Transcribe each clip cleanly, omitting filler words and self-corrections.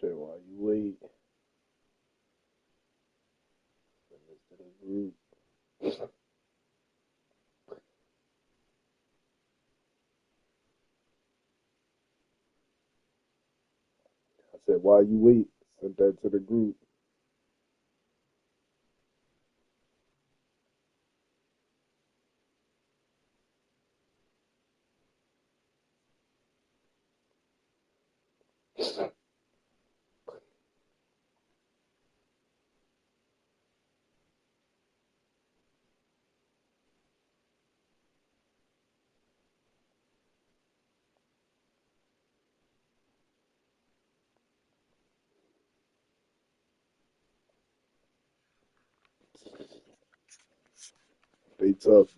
shit while you wait. Send this to the group. I said, while you wait, send that to the group. They tough.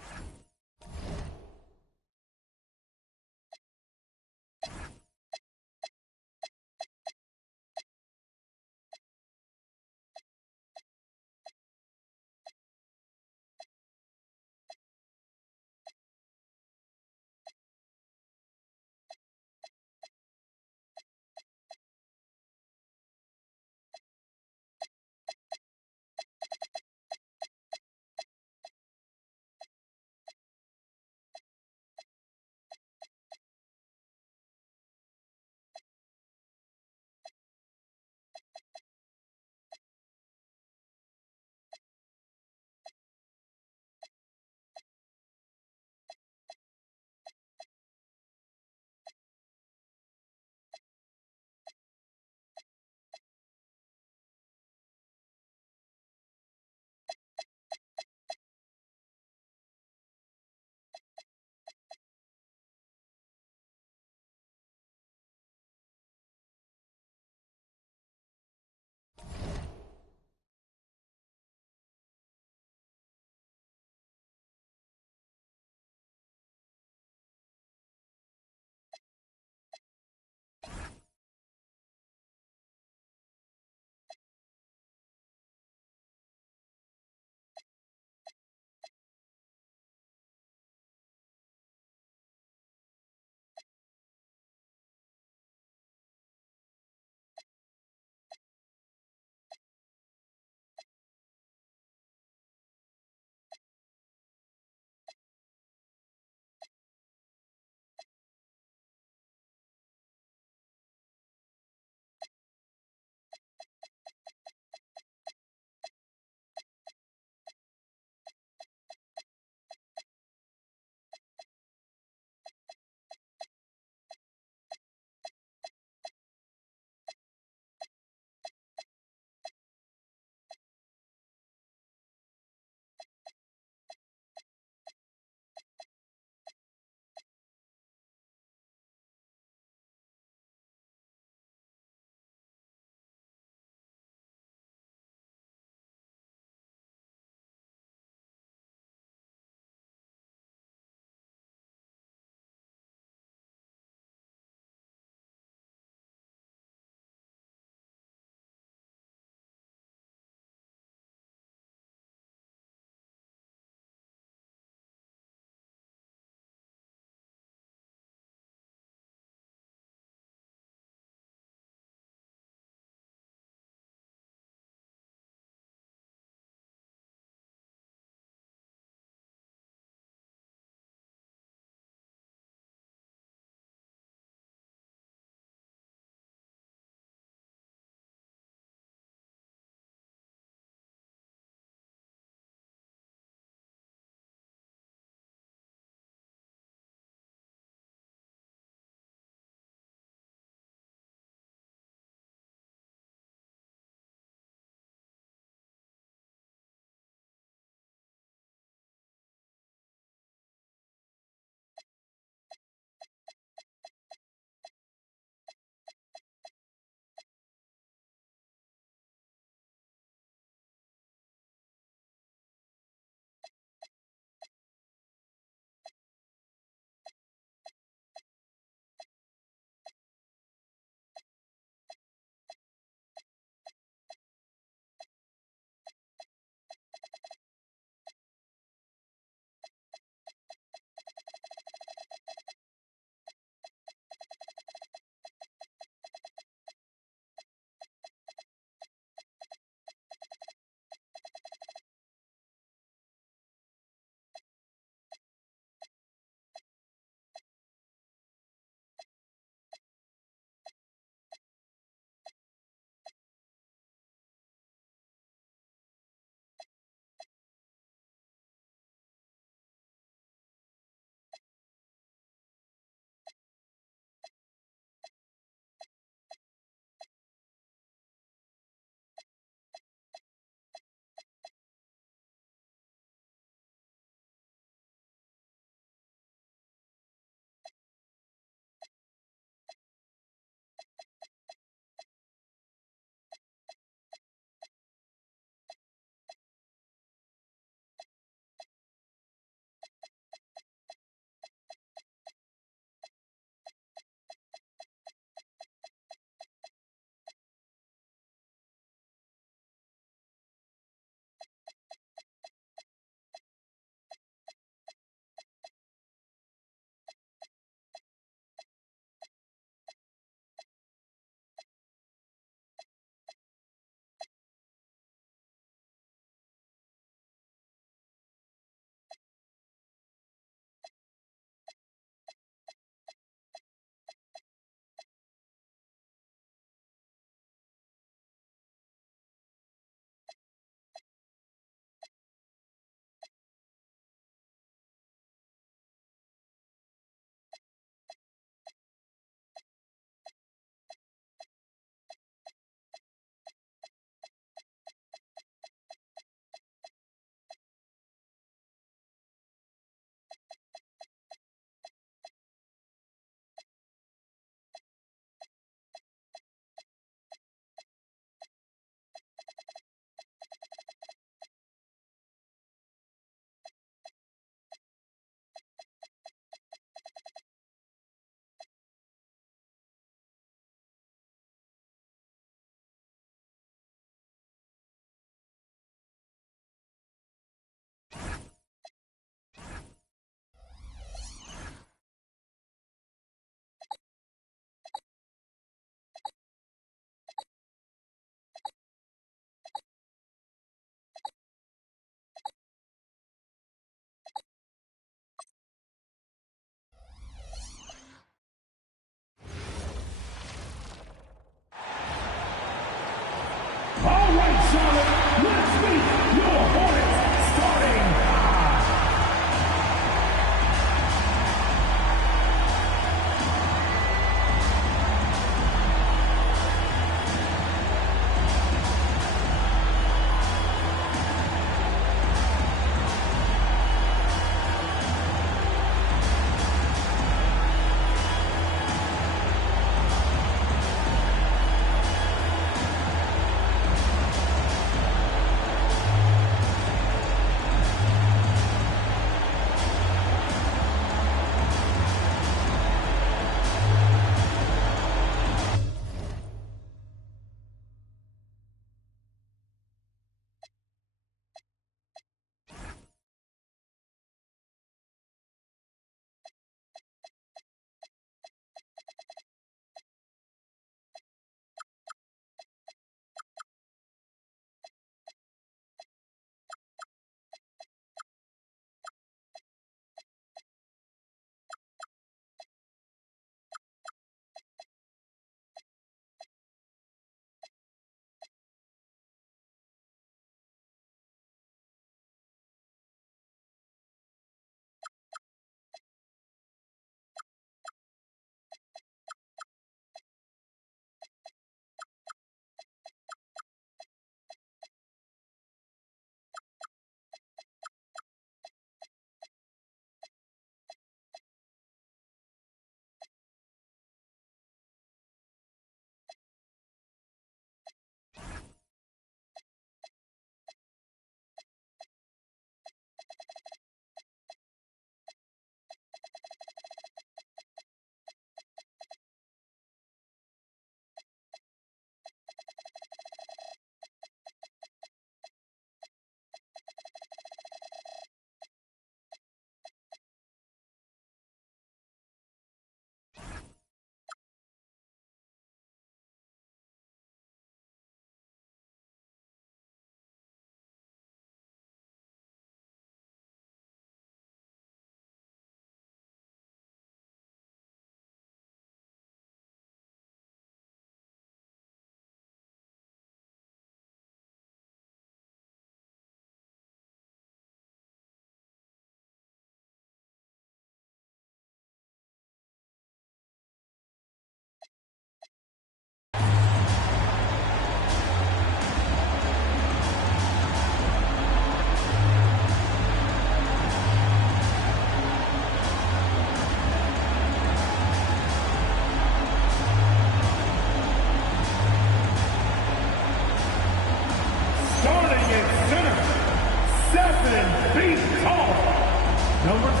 Number 12,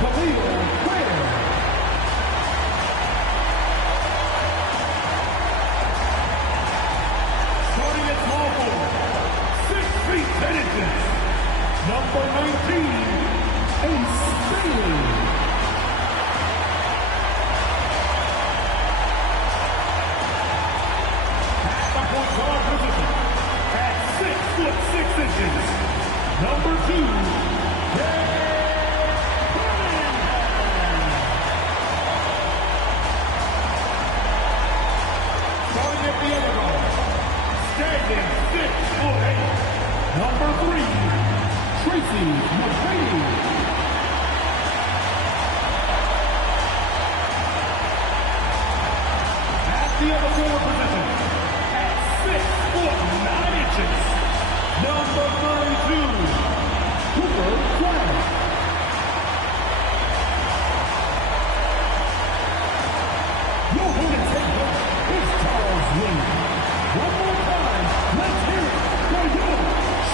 Cade. Starting at small forward, 6 feet 10 inches. Number 19, Cade. At the point guard position, at 6 foot 6 inches. Number 2, Cade. Starting at the other guard, standing 6 foot 8. Number 3, Nique. At the other forward position, at 6 foot 9 inches, number 32, Cade. Your Hornets head coach is Charles Lee. One more time, let's hear it for your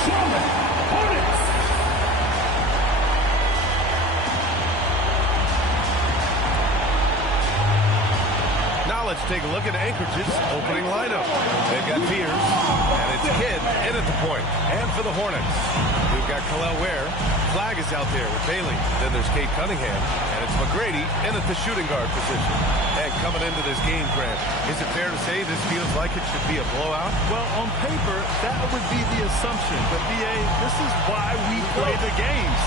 Charlotte Hornets. Now let's take a look at Anchorage's opening lineup. They've got Fears, and it's Cade in at the point. And for the Hornets, we've got Kalel Ware. Flag is out there with Bailey. Then there's Cade Cunningham, and it's McGrady in at the shooting guard position. And coming into this game, Grant, is it fair to say this feels like it should be a blowout? Well, on paper, that would be the assumption. But, BA, this is why we play the games.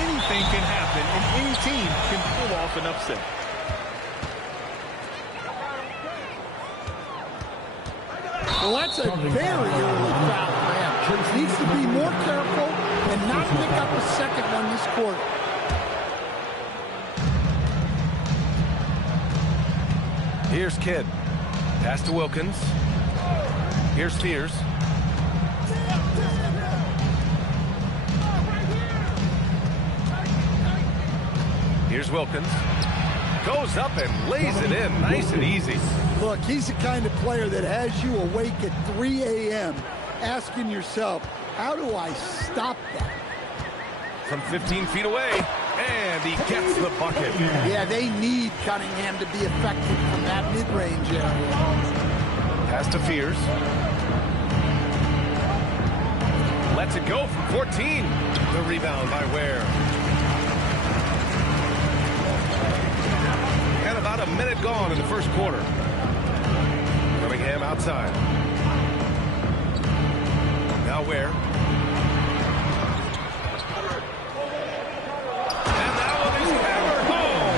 Anything can happen, and any team can pull off an upset. Well, that's a very early foul for him. Needs to be more careful and not pick up a second one this quarter. Here's Cade. Pass to Wilkins. Here's Fears. Here's Wilkins. Goes up and lays it in nice and easy. Look, he's the kind of player that has you awake at 3 a.m. asking yourself, how do I stop that? From 15 feet away, and he gets the bucket. Yeah, they need Cunningham to be effective from that mid-range area. Pass to Fears. Lets it go from 14. The rebound by Ware. And about a minute gone in the first quarter. Cunningham outside. Now Ware. And that one is hammered home.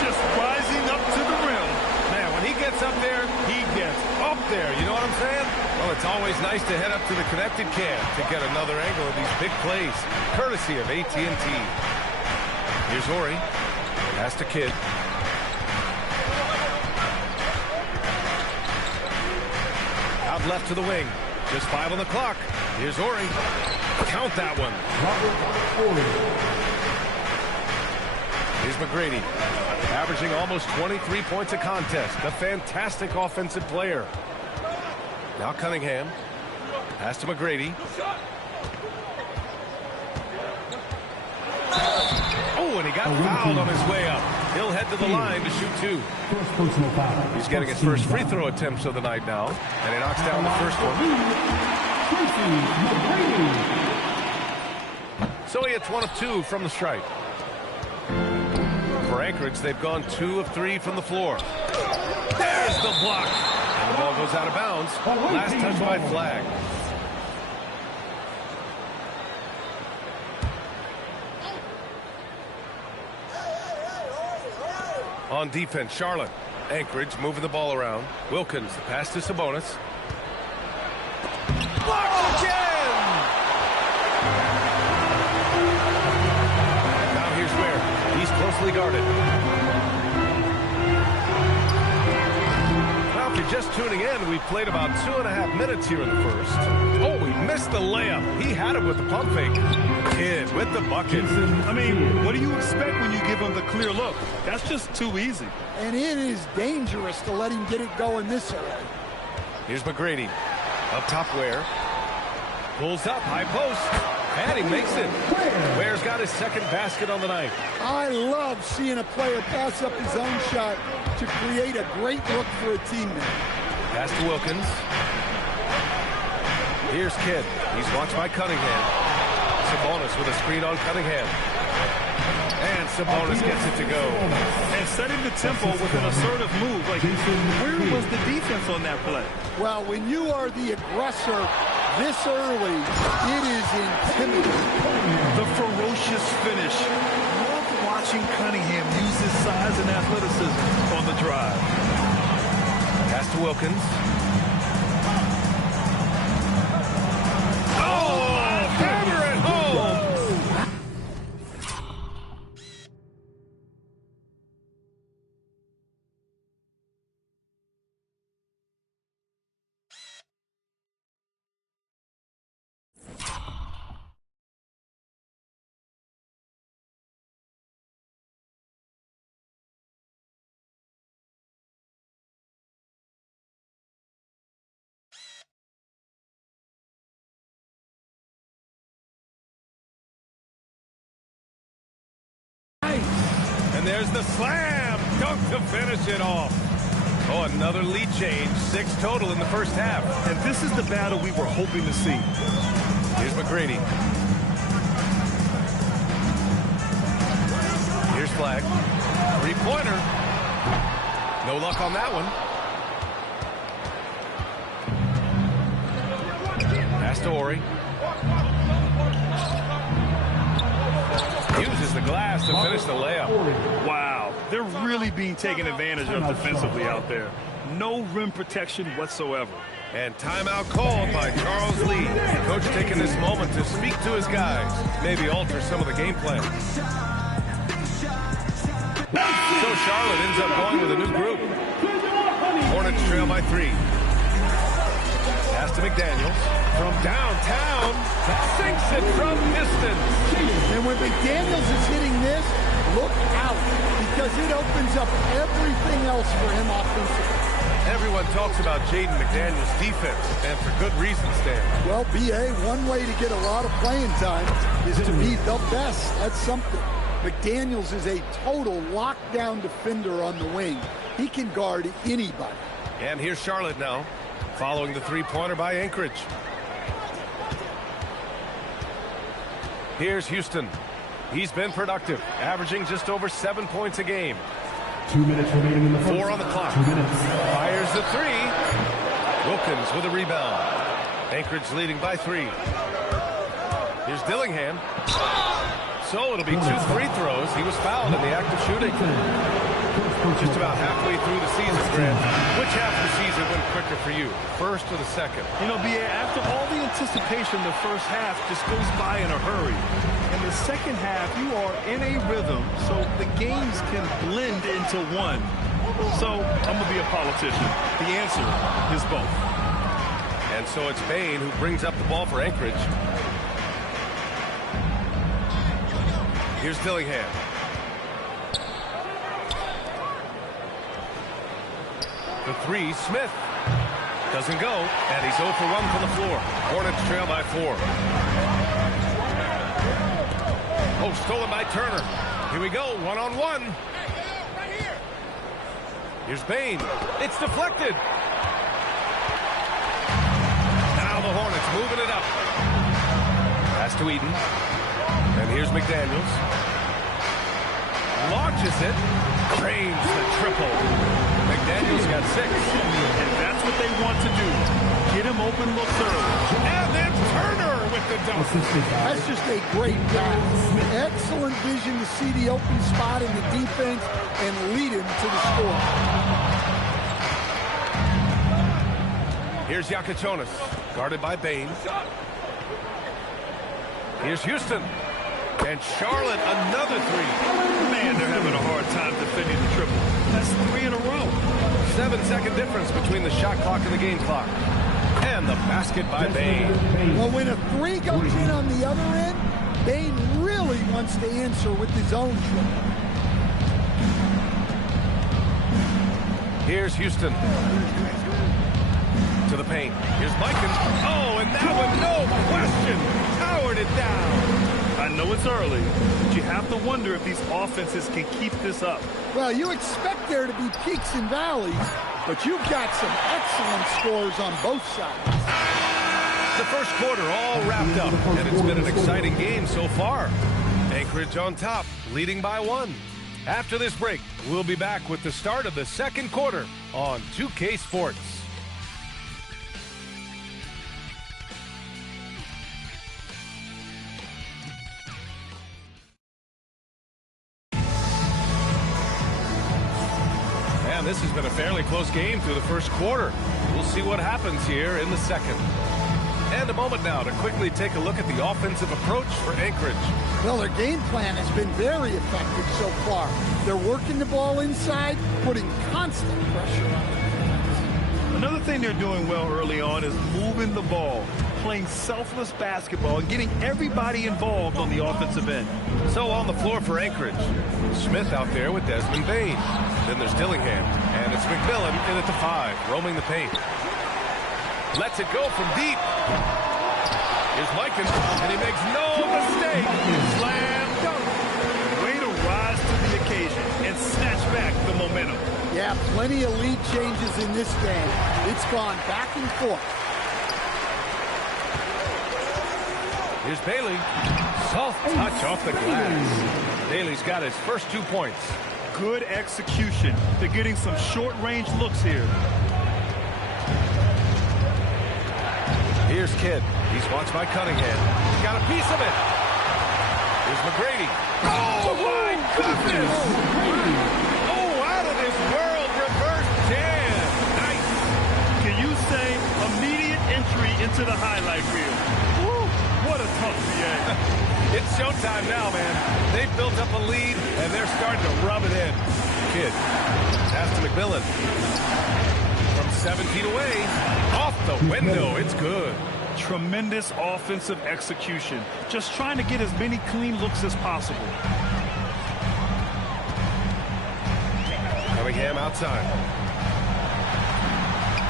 Just rising up to the rim. Man, when he gets up there, he gets up there. You know what I'm saying? Well, it's always nice to head up to the connected cam to get another angle of these big plays, courtesy of AT&T. Here's Ori. Pass to Cade. Out left to the wing. Just 5 on the clock. Here's Ori. Count that one. Here's McGrady. Averaging almost 23 points a contest. A fantastic offensive player. Now Cunningham. Pass to McGrady. Oh, and he got fouled on his way up. He'll head to the line to shoot 2. He's getting his first free throw attempts of the night now. And he knocks down the first one. So he hits 1 of 2 from the stripe. For Anchorage, they've gone 2 of 3 from the floor. There's the block. And the ball goes out of bounds. Last touch by Flag. On defense, Charlotte. Anchorage moving the ball around. Wilkins, the pass to Sabonis. Blocked again! Now here's Ware. He's closely guarded. Now, if you're just tuning in, we've played about 2.5 minutes here in the first. Oh, he missed the layup. He had it with the pump fake. Cade with the bucket. I mean, what do you expect when you give him the clear look? That's just too easy. And it is dangerous to let him get it going this early. Here's McGrady. Up top Ware. Pulls up, high post. And he makes it. Ware's got his second basket on the night. I love seeing a player pass up his own shot to create a great look for a teammate. Pass to Wilkins. Here's Kidd. He's watched by Cunningham. Sabonis with a screen on Cunningham. And Sabonis gets it to go. And setting the tempo with an assertive move. Like, where was the defense on that play? Well, when you are the aggressor this early, it is intimidating. The ferocious finish. Love watching Cunningham use his size and athleticism on the drive. Pass to Wilkins. Hammer it home! And there's the slam dunk to finish it off. Oh, another lead change. 6 total in the first half. And this is the battle we were hoping to see. Here's McGrady. Here's Flag. 3-pointer. No luck on that one. Pass to Ori. Uses the glass to finish the layup. Wow, they're really being taken advantage of defensively out there. No rim protection whatsoever. And timeout called by Charles Lee. Coach taking this moment to speak to his guys, maybe alter some of the game plan. So Charlotte ends up going with a new group. Hornets trail by 3. Pass to McDaniels. From downtown, sinks it from distance. And when McDaniels is hitting this, look out, because it opens up everything else for him offensively. Everyone talks about Jaden McDaniels' defense, and for good reason, Stan. Well, B.A., one way to get a lot of playing time is to be the best. That's something. McDaniels is a total lockdown defender on the wing. He can guard anybody. And here's Charlotte now, following the 3-pointer by Anchorage. Here's Houston. He's been productive, averaging just over 7 points a game. 2 minutes remaining in the first. 4 on the clock. 2 minutes. Fires the 3. Wilkins with a rebound. Anchorage leading by 3. Here's Dillingham. So it'll be 2 free throws. He was fouled in the act of shooting. Just about halfway through the season, Grant. Which half of the season went quicker for you, first or the second? You know, B.A., after all the anticipation, the first half just goes by in a hurry. In the second half, you are in a rhythm, so the games can blend into one. So I'm going to be a politician. The answer is both. And so it's Bain who brings up the ball for Anchorage. Here's Dillingham. The 3, Smith. Doesn't go, and he's 0 for 1 from the floor. Hornets trail by 4. Oh, stolen by Turner. Here we go, 1-on-1. Here's Bain. It's deflected. Now the Hornets moving it up. Pass to Eden. And here's McDaniels. Launches it. Cranes the triple. McDaniels got 6. And that's what they want to do. Get him open looks early. And then Turner with the dunk. That's just a great pass. Excellent vision to see the open spot in the defense and lead him to the score. Here's Yakuchonis, guarded by Bain. Here's Houston. And Charlotte, another 3. Man, they're having a hard time defending the triple. That's 3 in a row. 7-second difference between the shot clock and the game clock. And the basket by Bain. Well, when a 3 goes in on the other end, Bain really wants to answer with his own triple. Here's Houston. To the paint. Here's Mikan. Oh, and that one, no question. Out powered it down. I know it's early, but you have to wonder if these offenses can keep this up. Well, you expect there to be peaks and valleys, but you've got some excellent scores on both sides. The first quarter all wrapped up, and it's been an exciting game so far. Anchorage on top, leading by 1. After this break, we'll be back with the start of the second quarter on 2K Sports. And this has been a fairly close game through the first quarter. We'll see what happens here in the second. And a moment now to quickly take a look at the offensive approach for Anchorage. Well, their game plan has been very effective so far. They're working the ball inside, putting constant pressure on the defense. Another thing they're doing well early on is moving the ball, playing selfless basketball, and getting everybody involved on the offensive end. So on the floor for Anchorage, Smith out there with Desmond Bain. Then there's Dillingham, and it's McMillan in at the 5, roaming the paint. Lets it go from deep. Here's Mikan, and he makes no mistake. Slam dunk. Way to rise to the occasion and snatch back the momentum. Yeah, plenty of lead changes in this game. It's gone back and forth. Here's Bailey. Soft touch off the glass. Bailey's got his first 2 points. Good execution. They're getting some short-range looks here. Here's Kidd. He's watched by Cunningham. He's got a piece of it. Here's McGrady. Oh, my goodness! Oh, out of this world reverse jam. Nice. Can you say immediate entry into the highlight reel? Woo, what a tough VA. It's showtime now, man. They've built up a lead, and they're starting to rub it in. Kidd. Pass to McMillan. From 7 feet away. Off the window. It's good. Tremendous offensive execution. Just trying to get as many clean looks as possible. Cunningham outside.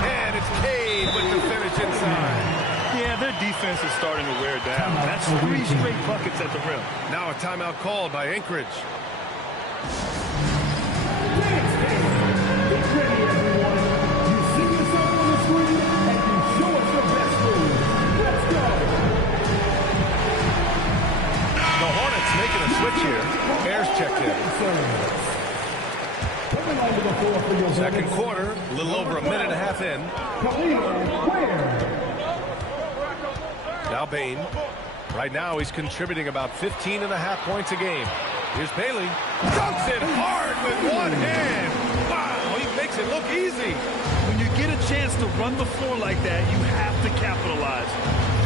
And it's Cade with the finish inside. Yeah, their defense is starting to wear down. That's 3 straight buckets at the rim. Now a timeout called by Anchorage. Get ready, everyone. You see yourself on the screen, and you show us your best move. Let's go. The Hornets making a switch here. Bears checked in. Second quarter, a little over a minute and a half in. Now Bain. Right now he's contributing about 15.5 points a game. Here's Bailey. Dunks it hard with one hand. Wow, he makes it look easy. When you get a chance to run the floor like that, you have to capitalize.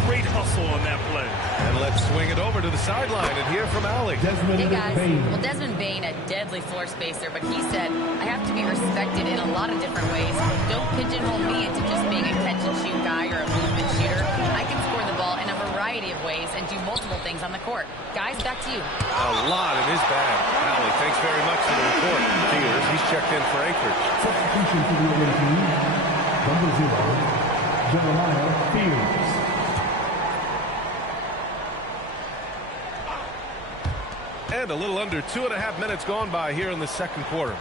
Great hustle on that play. And let's swing it over to the sideline and hear from Allie. Hey guys, well Desmond Bain, a deadly floor spacer, but he said, I have to be respected in a lot of different ways. Don't pigeonhole me into just being a catch and shoot guy or a movement shooter. I can score the ball in a variety of ways and do multiple things on the court. Guys, back to you. A lot in his bag. Allie, thanks very much for the report. Cheers, he's checked in for Anchorage. Substitution for the away team. Number 0, Jeremiah Fields. And a little under 2.5 minutes gone by here in the second quarter.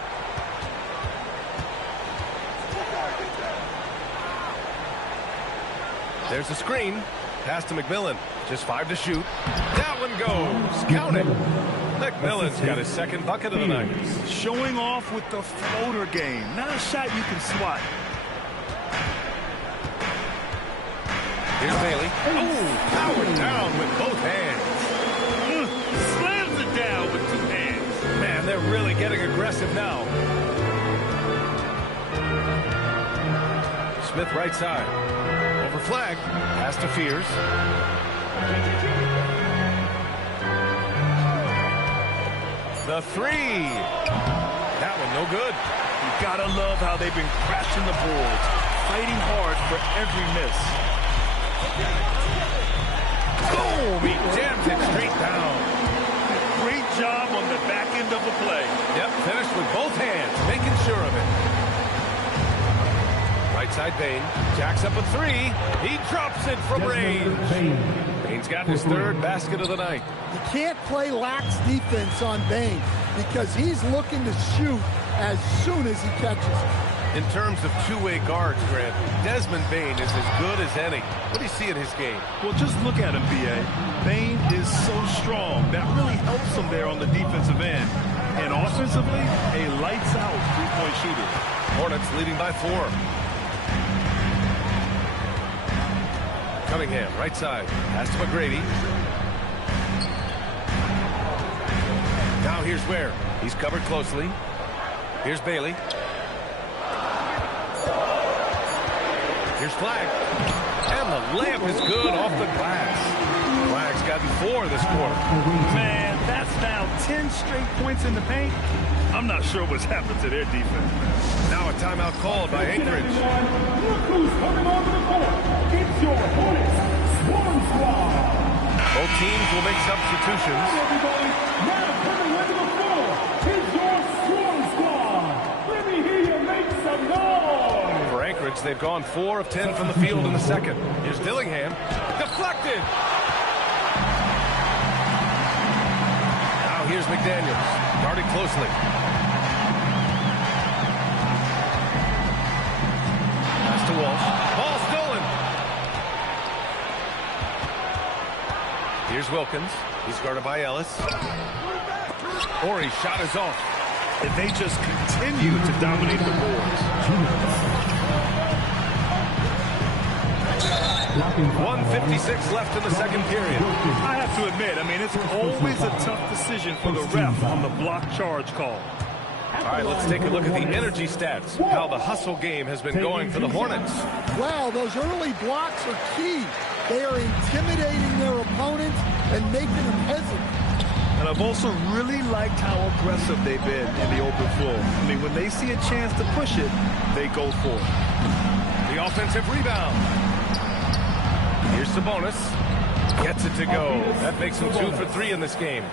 There's a screen. Pass to McMillan. Just 5 to shoot. That one goes. Count it. McMillan's got his second bucket of the night. Showing off with the floater game. Not a shot you can swat. Here's Bailey. Oh, powered down with both hands. Slams it down with 2 hands. Man, they're really getting aggressive now. Smith right side. Over flag. Pass to Fears. The 3. That one no good. You gotta love how they've been crashing the boards, fighting hard for every miss. Boom! He jams it straight down. Great job on the back end of the play. Yep, finished with both hands, making sure of it. Right side Bain. Jacks up a 3. He drops it from range. Bain's got his third basket of the night. You can't play lax defense on Bain because he's looking to shoot as soon as he catches it. In terms of two-way guards, Grant, Desmond Bain is as good as any. What do you see in his game? Well, just look at him, B.A. Bain is so strong. That really helps him there on the defensive end. And offensively, a lights-out three-point shooter. Hornets leading by 4. Cunningham, right side. Pass to McGrady. Now here's Ware. He's covered closely. Here's Bailey. Here's Flag. And the layup is good off the glass. Flag's gotten 4 this quarter. Man, that's now 10 straight points in the paint. I'm not sure what's happened to their defense. Now a timeout called by Anchorage. Look who's coming onto the court. It's your Hornets Swarm Squad. Both teams will make substitutions. Everybody, now coming onto the floor is your Swarm Squad. Let me hear you make some noise. For Anchorage, they've gone 4 of 10 from the field in the second. Here's Dillingham. Deflected. Now here's McDaniels. Guarded closely. Pass to Walsh. Ball stolen. Here's Wilkins. He's guarded by Ellis. Horry's shot is off. If they just continue to dominate the boards. 1:56 left in the second period. I have to admit, I mean, it's always a tough decision for the ref on the block charge call. All right, let's take a look at the energy stats, how the hustle game has been going for the Hornets. Wow, those early blocks are key. They are intimidating their opponents and making them hesitant. And I've also really liked how aggressive they've been in the open floor. I mean, when they see a chance to push it, they go for it. The offensive rebound. Here's Sabonis. Gets it to go. That makes him 2 for 3 in this game.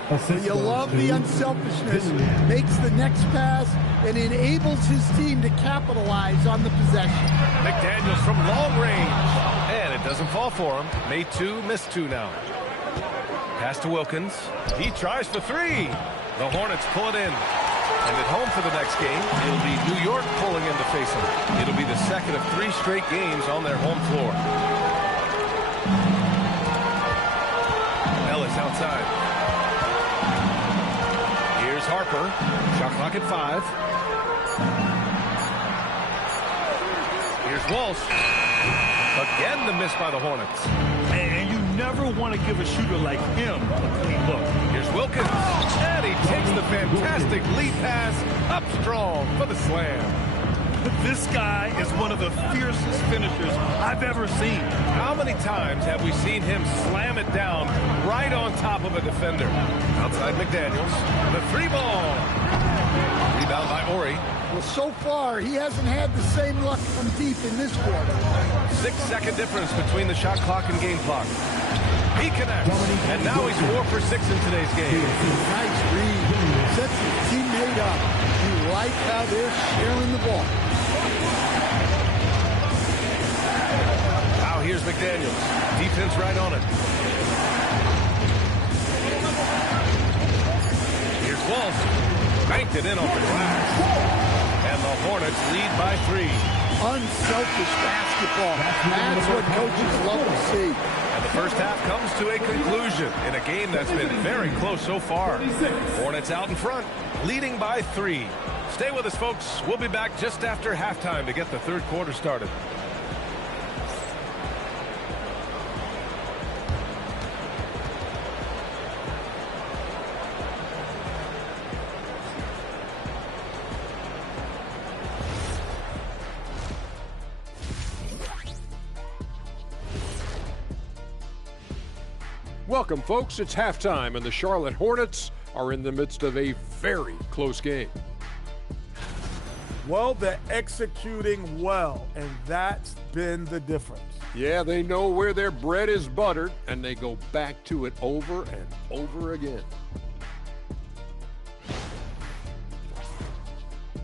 You love the unselfishness. Makes the next pass and enables his team to capitalize on the possession. McDaniels from long range. And it doesn't fall for him. Made 2, missed 2 now. Pass to Wilkins. He tries for 3. The Hornets pull it in. And at home for the next game, it'll be New York pulling in to face them. It'll be the second of 3 straight games on their home floor. Ellis outside. Here's Harper. Shot clock at 5. Here's Walsh. Again the miss by the Hornets. And you never want to give a shooter like him a clean look. Here's Wilkins. And he takes the fantastic lead pass up strong for the slam. This guy is one of the fiercest finishers I've ever seen. How many times have we seen him slam it down right on top of a defender? Outside McDaniels. The 3-ball. Rebound by Horry. Well, so far, he hasn't had the same luck from deep in this quarter. 6-second difference between the shot clock and game clock. He connects. And now he's 4 for 6 in today's game. Nice read. Sets his teammate up. You like how they're sharing the ball. Now here's McDaniels. Defense right on it. Here's Walsh. Banked it in off the glass. And the Hornets lead by 3. Unselfish basketball. That's what coaches love to see. And the first half comes to a conclusion in a game that's been very close so far. Hornets out in front, leading by 3. Stay with us, folks. We'll be back just after halftime to get the third quarter started. Welcome, folks. It's halftime, and the Charlotte Hornets are in the midst of a very close game. Well, they're executing well, and that's been the difference. Yeah, they know where their bread is buttered, and they go back to it over and over again.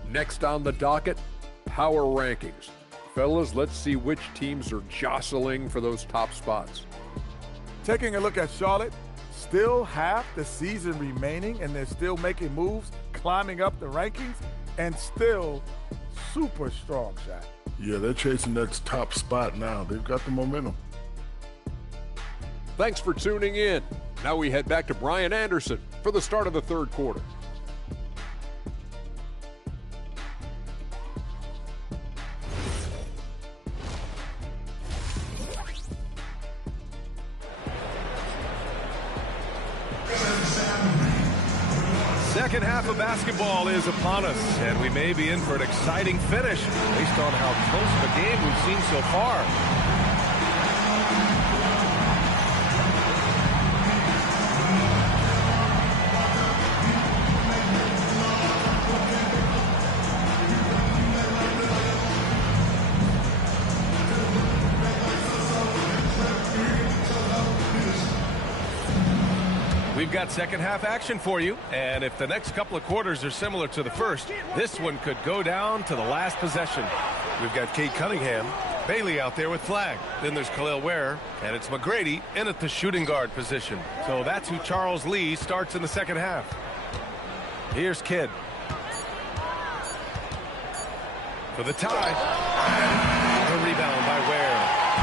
Next on the docket, power rankings. Fellas, let's see which teams are jostling for those top spots. Taking a look at Charlotte, still half the season remaining, and they're still making moves, climbing up the rankings, and still super strong, Shaq. Yeah, they're chasing that top spot now. They've got the momentum. Thanks for tuning in. Now we head back to Brian Anderson for the start of the third quarter. Second half of basketball is upon us, and we may be in for an exciting finish based on how close of a game we've seen so far. We've got second half action for you, and if the next couple of quarters are similar to the first, this one could go down to the last possession. We've got Cade Cunningham, Bailey out there with flag. Then there's Khalil Ware, and it's McGrady in at the shooting guard position. So that's who Charles Lee starts in the second half. Here's Kidd. For the tie. The rebound by Ware.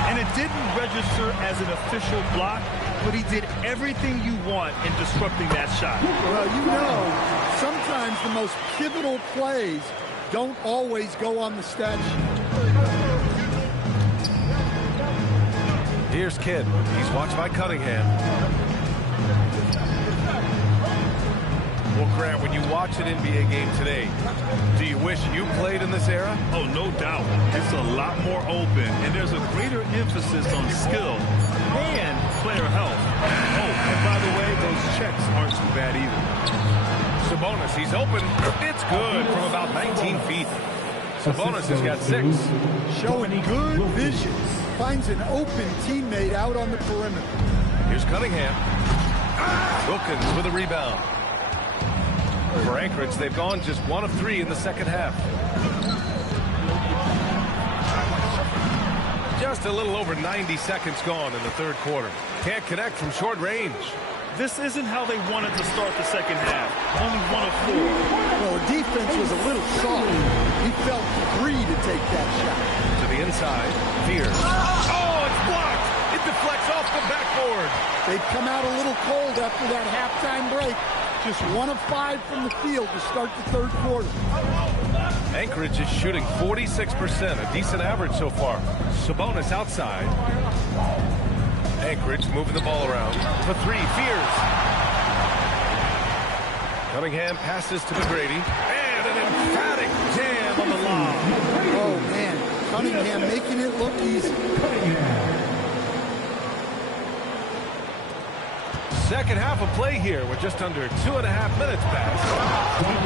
And it didn't register as an official block, but he did everything you want in disrupting that shot. Well, you know, sometimes the most pivotal plays don't always go on the stat sheet. Here's Kidd. He's watched by Cunningham. Well, Grant, when you watch an NBA game today, do you wish you played in this era? Oh, no doubt. It's a lot more open, and there's a greater emphasis on skill and player health. Oh, and by the way, those checks aren't too bad either. Sabonis, he's open. It's good from about 19 feet. Sabonis has got 6. Showing good vision. Finds an open teammate out on the perimeter. Here's Cunningham. Wilkins with a rebound. For Anchorage, they've gone just 1 of 3 in the second half. Just a little over 90 seconds gone in the third quarter. Can't connect from short range. This isn't how they wanted to start the second half. Only 1 of 4. Well, the defense was a little soft. He felt free to take that shot. To the inside, Fears. Oh, it's blocked! It deflects off the backboard. They've come out a little cold after that halftime break. Just 1 of 5 from the field to start the third quarter. Anchorage is shooting 46%, a decent average so far. Sabonis outside. Anchorage moving the ball around. For 3, Fears. Cunningham passes to McGrady. And an emphatic jam on the lob. Oh, man. Cunningham making it look easy. Second half of play here. We're just under 2.5 minutes past.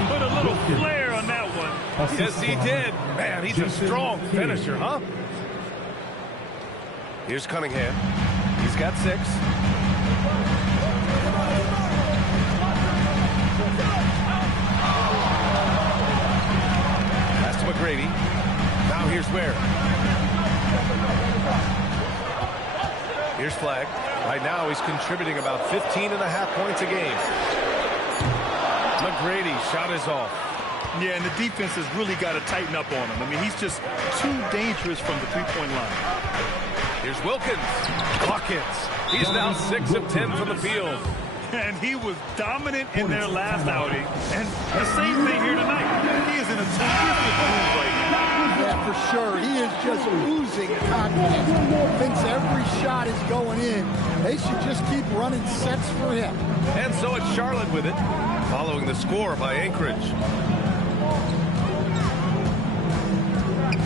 Put a little flair on that one. Yes, he did. Man, he's a strong finisher, huh? Here's Cunningham. He's got 6. Pass to McGrady. Now here's Ware. Here's Flag. Right now he's contributing about 15.5 points a game. McGrady shot is off. Yeah, and the defense has really got to tighten up on him. I mean, he's just too dangerous from the three-point line. Here's Wilkins. Buckets. He's now 6 of 10 from the field. And he was dominant in their last outing. And the same thing here tonight. He is in a terrific move right now. Yeah, for sure. He is just oozing confidence. Thinks every shot is going in. They should just keep running sets for him. And so it's Charlotte with it, following the score by Anchorage.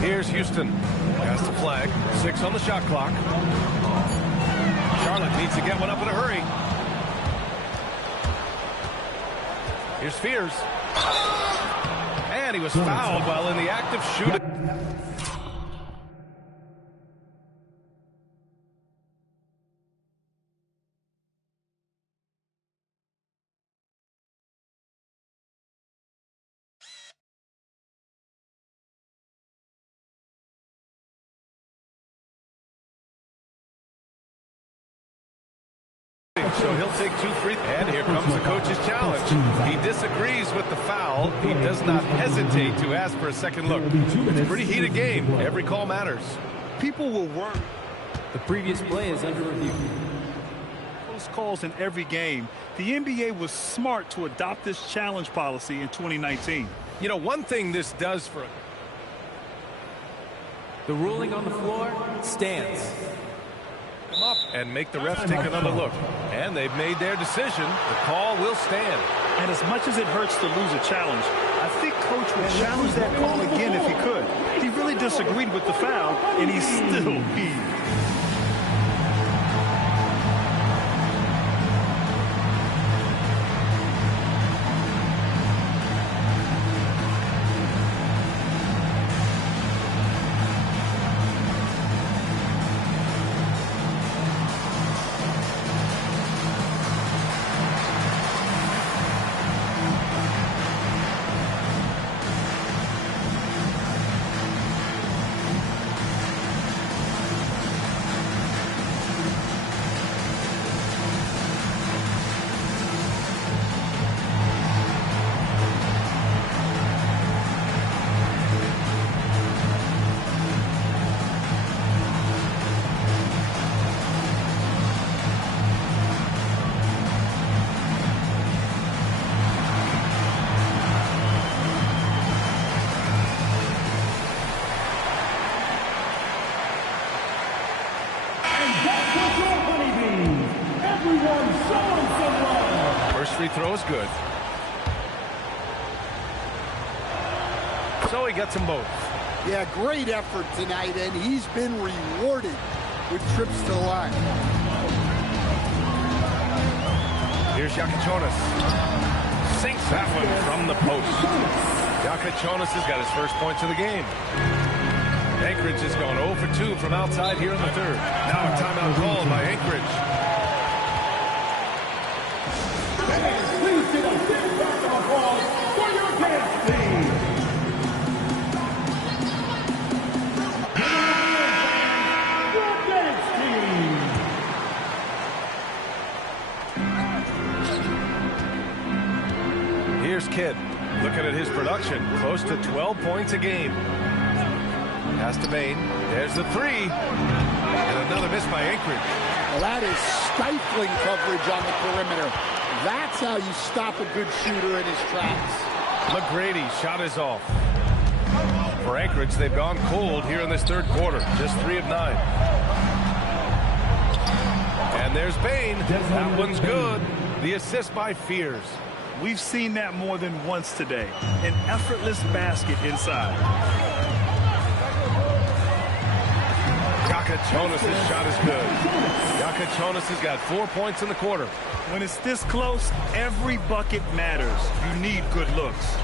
Here's Houston. Pass the Flag. 6 on the shot clock. Charlotte needs to get one up in a hurry. Here's Fears. And he was fouled while in the act of shooting. he'll take 2 free. And here comes the coach's challenge. He disagrees with the foul. He does not hesitate to ask for a second look. It's a pretty heated game. Every call matters. People will work. The previous play is under review. Close calls in every game. The NBA was smart to adopt this challenge policy in 2019. You know, one thing this does for... The ruling on the floor stands. Come up and make the refs take another look. And they've made their decision. The call will stand. And as much as it hurts to lose a challenge, I think Coach would challenge that call again if he could. He really disagreed with the foul, and he still heaved. First free throw is good. So he gets them both. Yeah, great effort tonight, and he's been rewarded with trips to the line. Here's Jonas. Sinks that one from the post. Jonas has got his first points of the game. Anchorage has gone 0 for 2 from outside here in the third. Now a timeout called by Anchorage. Please give a big round of applause for your dance team. Your dance team. Here's Cade. Looking at his production, close to 12 points a game. Pass to Bain. There's the three. And another miss by Anchorage. Well, that is stifling coverage on the perimeter. That's how you stop a good shooter in his tracks. McGrady's shot is off. For Anchorage, they've gone cold here in this third quarter. Just 3 of 9. And there's Bain. That one's good. The assist by Fears. We've seen that more than once today. An effortless basket inside. Jonas' shot is good. Jonas has got 4 points in the quarter. When it's this close, every bucket matters. You need good looks.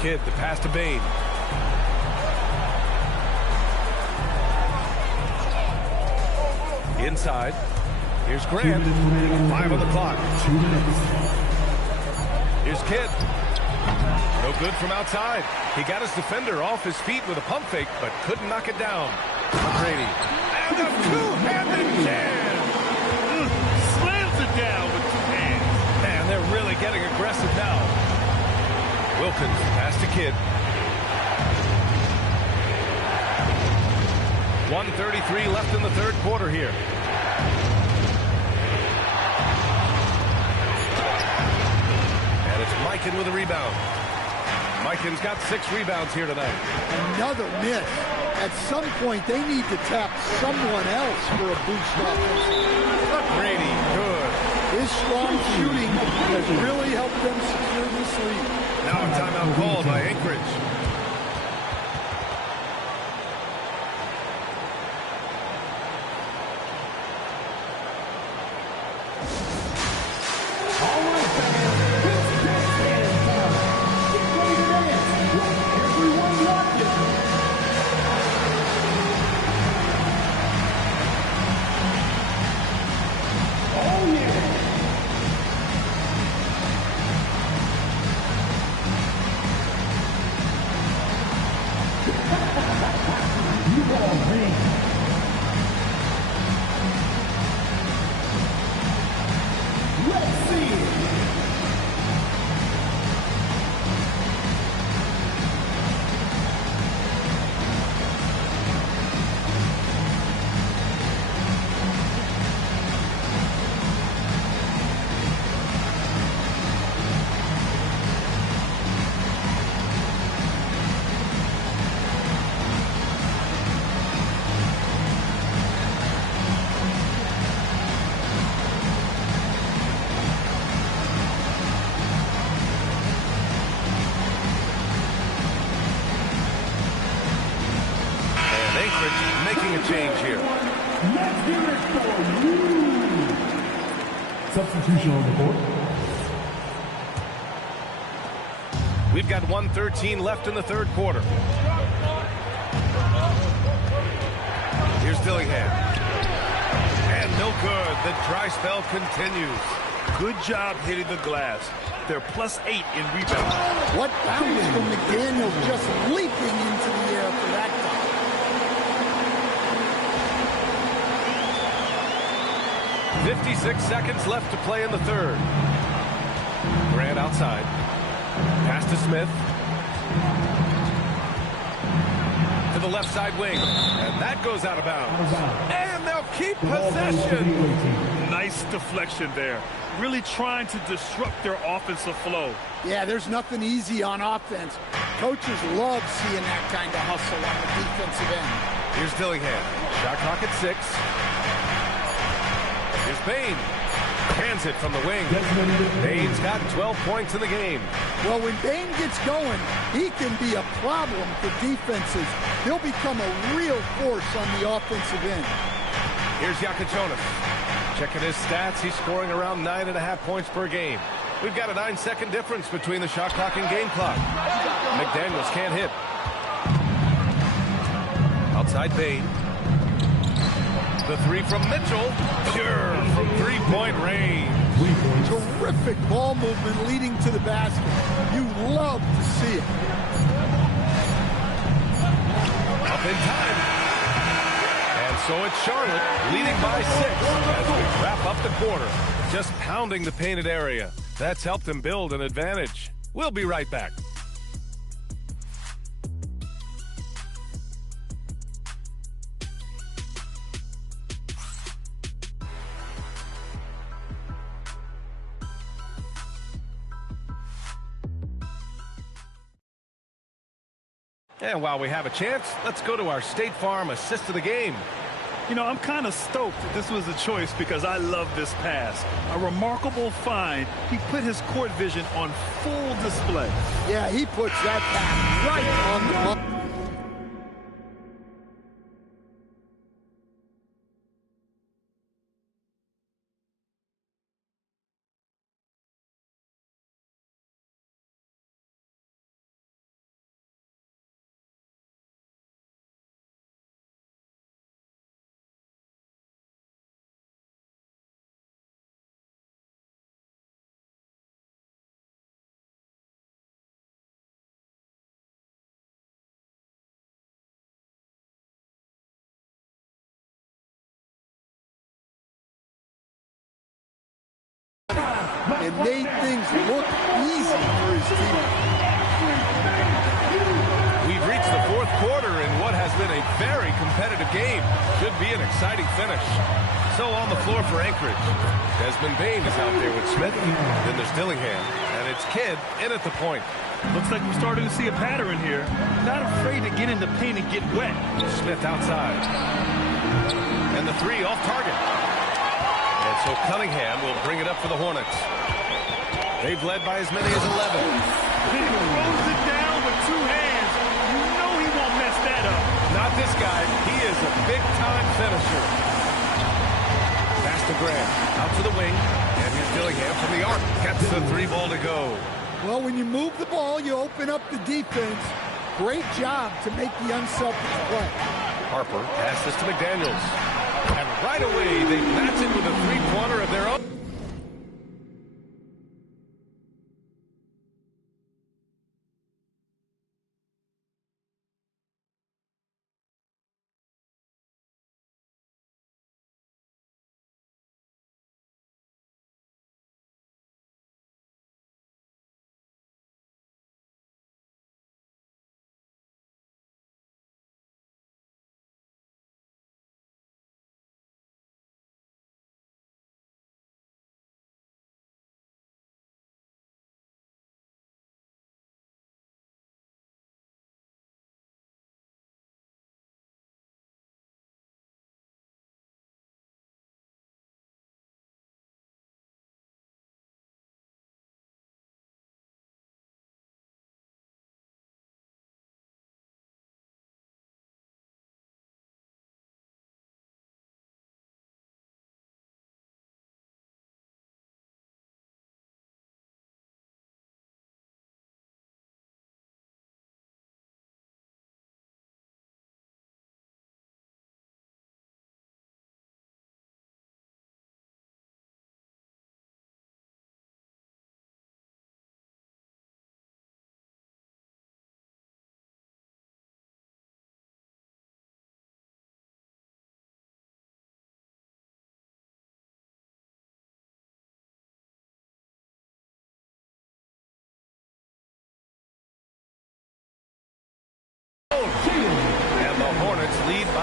Cade, the pass to Bain. Inside. Here's Grant. 5 on the clock. Here's Cade. No good from outside. He got his defender off his feet with a pump fake, but couldn't knock it down. McGrady. And a two-handed jam. Slams it down with 2 hands. Man, they're really getting aggressive now. Wilkins, pass to Cade. 1:33 left in the third quarter here. And it's Nique with a rebound. Nique's got 6 rebounds here tonight. Another miss. At some point, they need to tap someone else for a boost offense. Brady, good. His strong shooting has really helped them secure this lead. Now a timeout called by Anchorage. change here. Let's hear it for you. Substitution on the board. We've got 1:13 left in the third quarter. Here's Dillingham. And no good. The dry spell continues. Good job hitting the glass. They're +8 in rebounds. What bounce from McDaniels, just leaping into the air for that guy. 56 seconds left to play in the third. Grant outside. Pass to Smith. To the left side wing. And that goes out of bounds. And they'll keep possession. Nice deflection there. Really trying to disrupt their offensive flow. Yeah, there's nothing easy on offense. Coaches love seeing that kind of hustle on the defensive end. Here's Dillingham. Shot clock at 6. Here's Bain. Hands it from the wing. Bain's got 12 points in the game. Well, when Bain gets going, he can be a problem for defenses. He'll become a real force on the offensive end. Here's Jonas. Checking his stats, he's scoring around 9.5 points per game. We've got a 9-second difference between the shot clock and game clock. McDaniels can't hit. Outside Bain. The three from Mitchell. Pure from three-point range. Terrific ball movement leading to the basket. You love to see it. Up in time. And so it's Charlotte leading by 6 as we wrap up the quarter. Just pounding the painted area. That's helped them build an advantage. We'll be right back. And while we have a chance, let's go to our State Farm assist of the game. You know, I'm kind of stoked that this was a choice because I love this pass. A remarkable find. He put his court vision on full display. Yeah, he puts that pass right on the ball. And made things look easy for his team. We've reached the fourth quarter in what has been a very competitive game. Should be an exciting finish. So on the floor for Anchorage, Desmond Bain is out there with Smith. Then there's Dillingham, and it's Cade in at the point. Looks like we're starting to see a pattern here. Not afraid to get in the paint and get wet. Smith outside. And the three off target. And so Cunningham will bring it up for the Hornets. They've led by as many as 11. He throws it down with two hands. You know he won't mess that up. Not this guy. He is a big-time finisher. Pass to Grant. Out to the wing. And here's Dillingham from the arc. Gets the three ball to go. Well, when you move the ball, you open up the defense. Great job to make the unselfish play. Harper passes to McDaniels. And right away, they match it with a three-pointer of their own.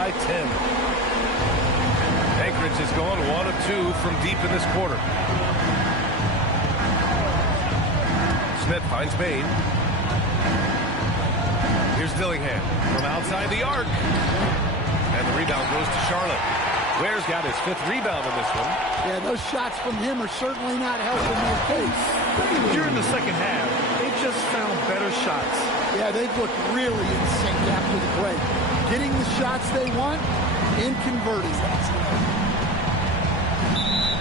by 10. Anchorage has gone 1 of 2 from deep in this quarter. Smith finds Bain. Here's Dillingham from outside the arc. And the rebound goes to Charlotte. Ware's got his 5th rebound in this one. Yeah, those shots from him are certainly not helping their case. During the second half, they just found better shots. Yeah, they've looked really in sync after the break. Getting the shots they want and converting.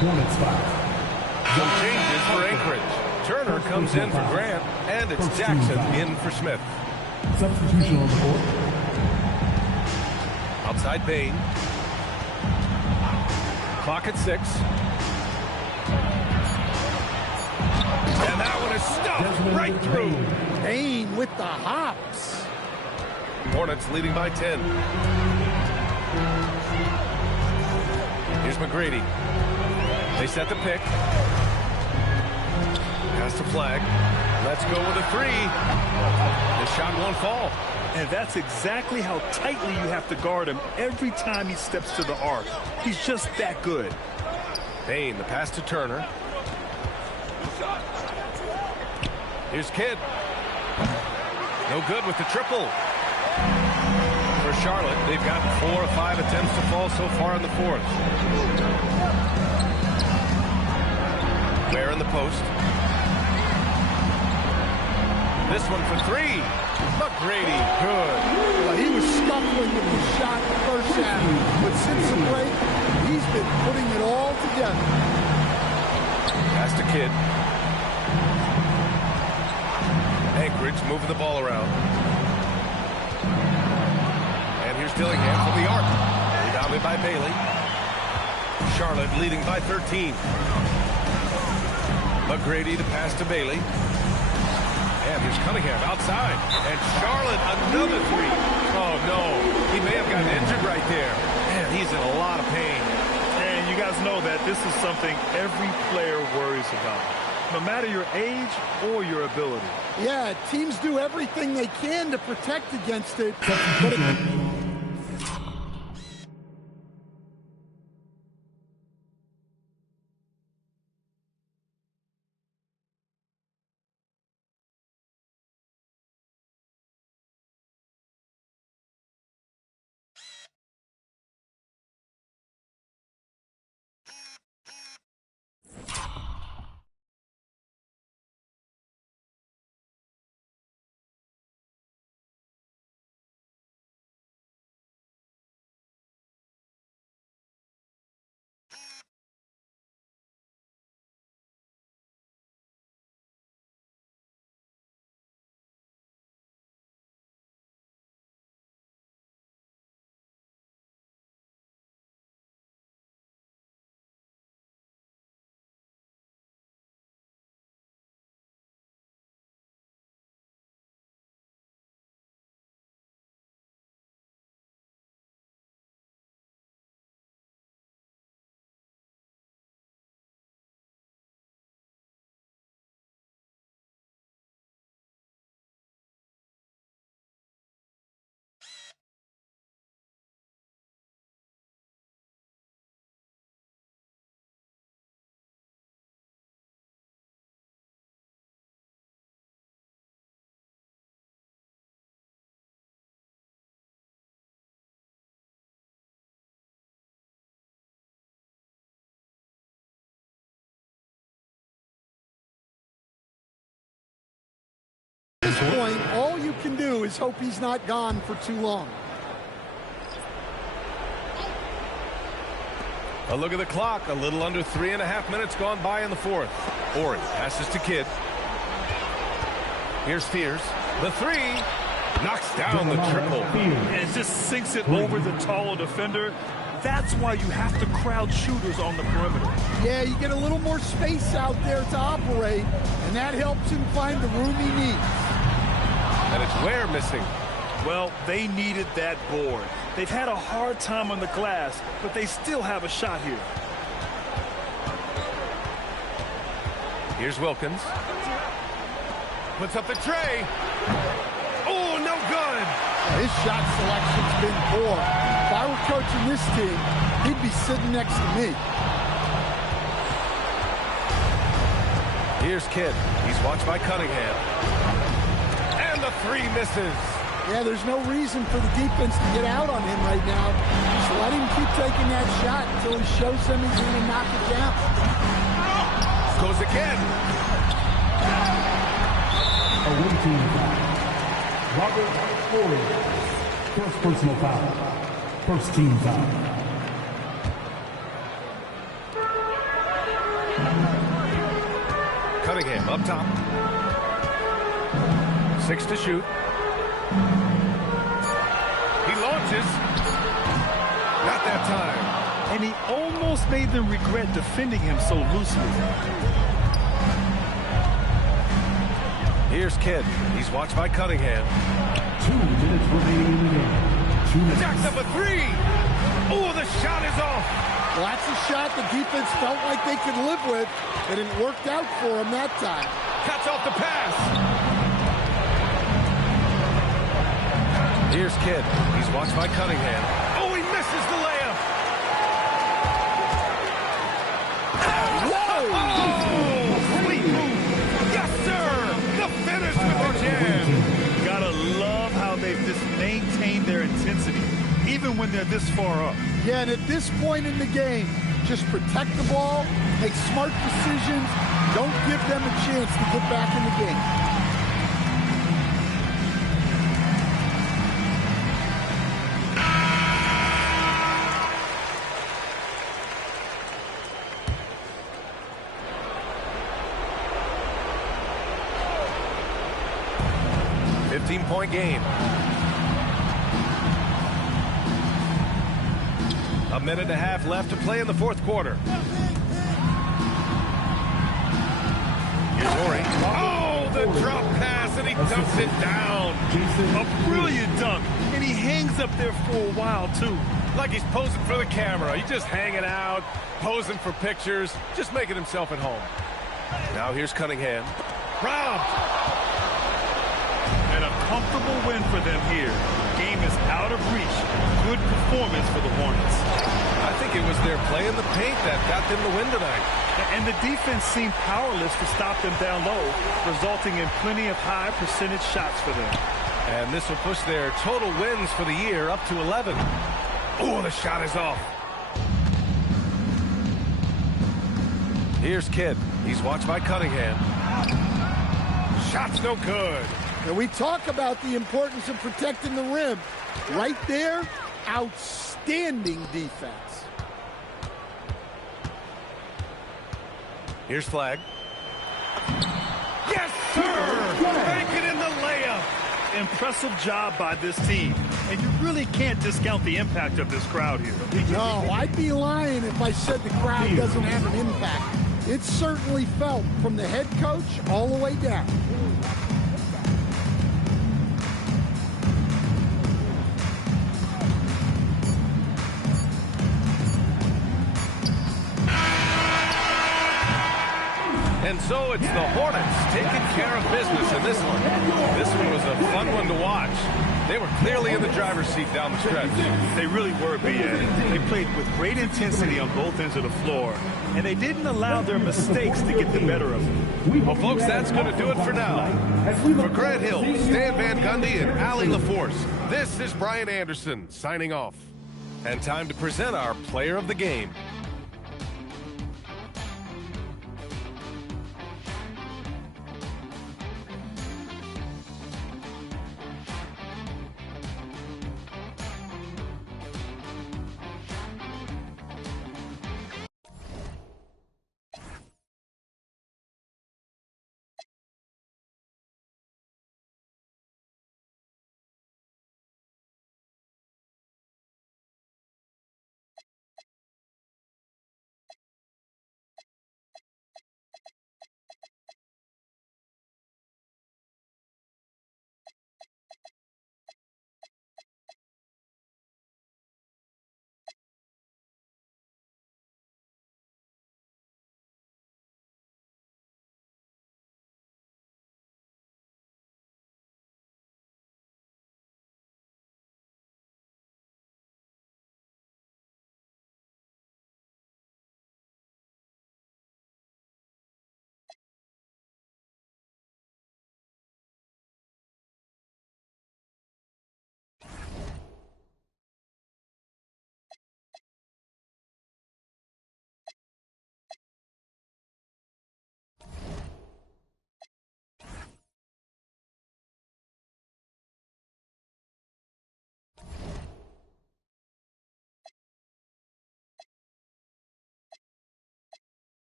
Hornets foul. Some changes for Anchorage. Turner comes in for Grant, and it's Jackson in for Smith. Substitution on the board. Outside Bain. Clock at 6. And that one is stuffed right through. Bain with the hops. Hornets leading by 10. Here's McGrady. They set the pick. Pass to Flag. Let's go with a 3. The shot won't fall. And that's exactly how tightly you have to guard him every time he steps to the arc. He's just that good. Bain, the pass to Turner. Here's Kidd. No good with the triple. For Charlotte, they've got 4 of 5 attempts to fall so far in the 4th. Ware in the post. This one for 3. McGrady, good. Well, he was scuffling with his shot the first half, but since the break, he's been putting it all together. Pass to Kidd. Anchorage moving the ball around. And here's Dillingham from the arc. Rebounded by Bailey. Charlotte leading by 13. McGrady to pass to Bailey. And here's Cunningham outside. And Charlotte, another 3. Oh, no. He may have gotten injured right there. Man, he's in a lot of pain. And you guys know that this is something every player worries about, no matter your age or your ability. Yeah, teams do everything they can to protect against it. But at this point, all you can do is hope he's not gone for too long. A look at the clock. A little under 3.5 minutes gone by in the 4th. Ori passes to Kidd. Here's Fears. The 3. Knocks down the triple. And it just sinks it over the taller defender. That's why you have to crowd shooters on the perimeter. Yeah, you get a little more space out there to operate, and that helps him find the room he needs. And it's Ware missing. Well, they needed that board. They've had a hard time on the glass, but they still have a shot here. Here's Wilkins. Puts up the tray. Oh, no good. His shot selection's been poor. If I were coaching this team, he'd be sitting next to me. Here's Kidd. He's watched by Cunningham. And the three misses. Yeah, there's no reason for the defense to get out on him right now. Just let him keep taking that shot until he shows them he's going to knock it down. Goes again. Away team foul. Robert Horry. First personal foul. First team foul. Cunningham up top. 6 to shoot. He launches. Not that time. And he almost made them regret defending him so loosely. Here's Kidd. He's watched by Cunningham. 2 minutes remaining in the game. Jacks up a three. Oh, the shot is off. Well, that's a shot the defense felt like they could live with, and it worked out for him that time. Cuts off the pass. Here's Kidd. He's watched by Cunningham. Oh, he misses the layup. Whoa! Oh, sweet move. Yes, sir. The finish with the jam. Gotta love how they've just maintained their intensity, even when they're this far up. Yeah, and at this point in the game, just protect the ball, make smart decisions, don't give them a chance to get back in the game. Point game. A minute and a half left to play in the fourth quarter. Here's Horry. Oh, the drop pass, and he dumps it down. A brilliant dunk, and he hangs up there for a while, too. Like he's posing for the camera. He's just hanging out, posing for pictures, just making himself at home. Now here's Cunningham. Robbed. And a comfortable win for them here. Game is out of reach. Good performance for the Hornets. I think it was their play in the paint that got them the win tonight. And the defense seemed powerless to stop them down low, resulting in plenty of high percentage shots for them. And this will push their total wins for the year up to 11. Oh, the shot is off. Here's Kidd. He's watched by Cunningham. Shot's no good. And we talk about the importance of protecting the rim. Right there, outstanding defense. Here's Flag. Yes, sir! Make it in the layup. Impressive job by this team. And you really can't discount the impact of this crowd here. No, I'd be lying if I said the crowd doesn't have an impact. It's certainly felt from the head coach all the way down. And so it's the Hornets taking care of business in this one. This one was a fun one to watch. They were clearly in the driver's seat down the stretch. They really were, BA. They played with great intensity on both ends of the floor, and they didn't allow their mistakes to get the better of them. Well, folks, that's going to do it for now. For Grant Hill, Stan Van Gundy, and Allie LaForce, this is Brian Anderson signing off. And time to present our player of the game.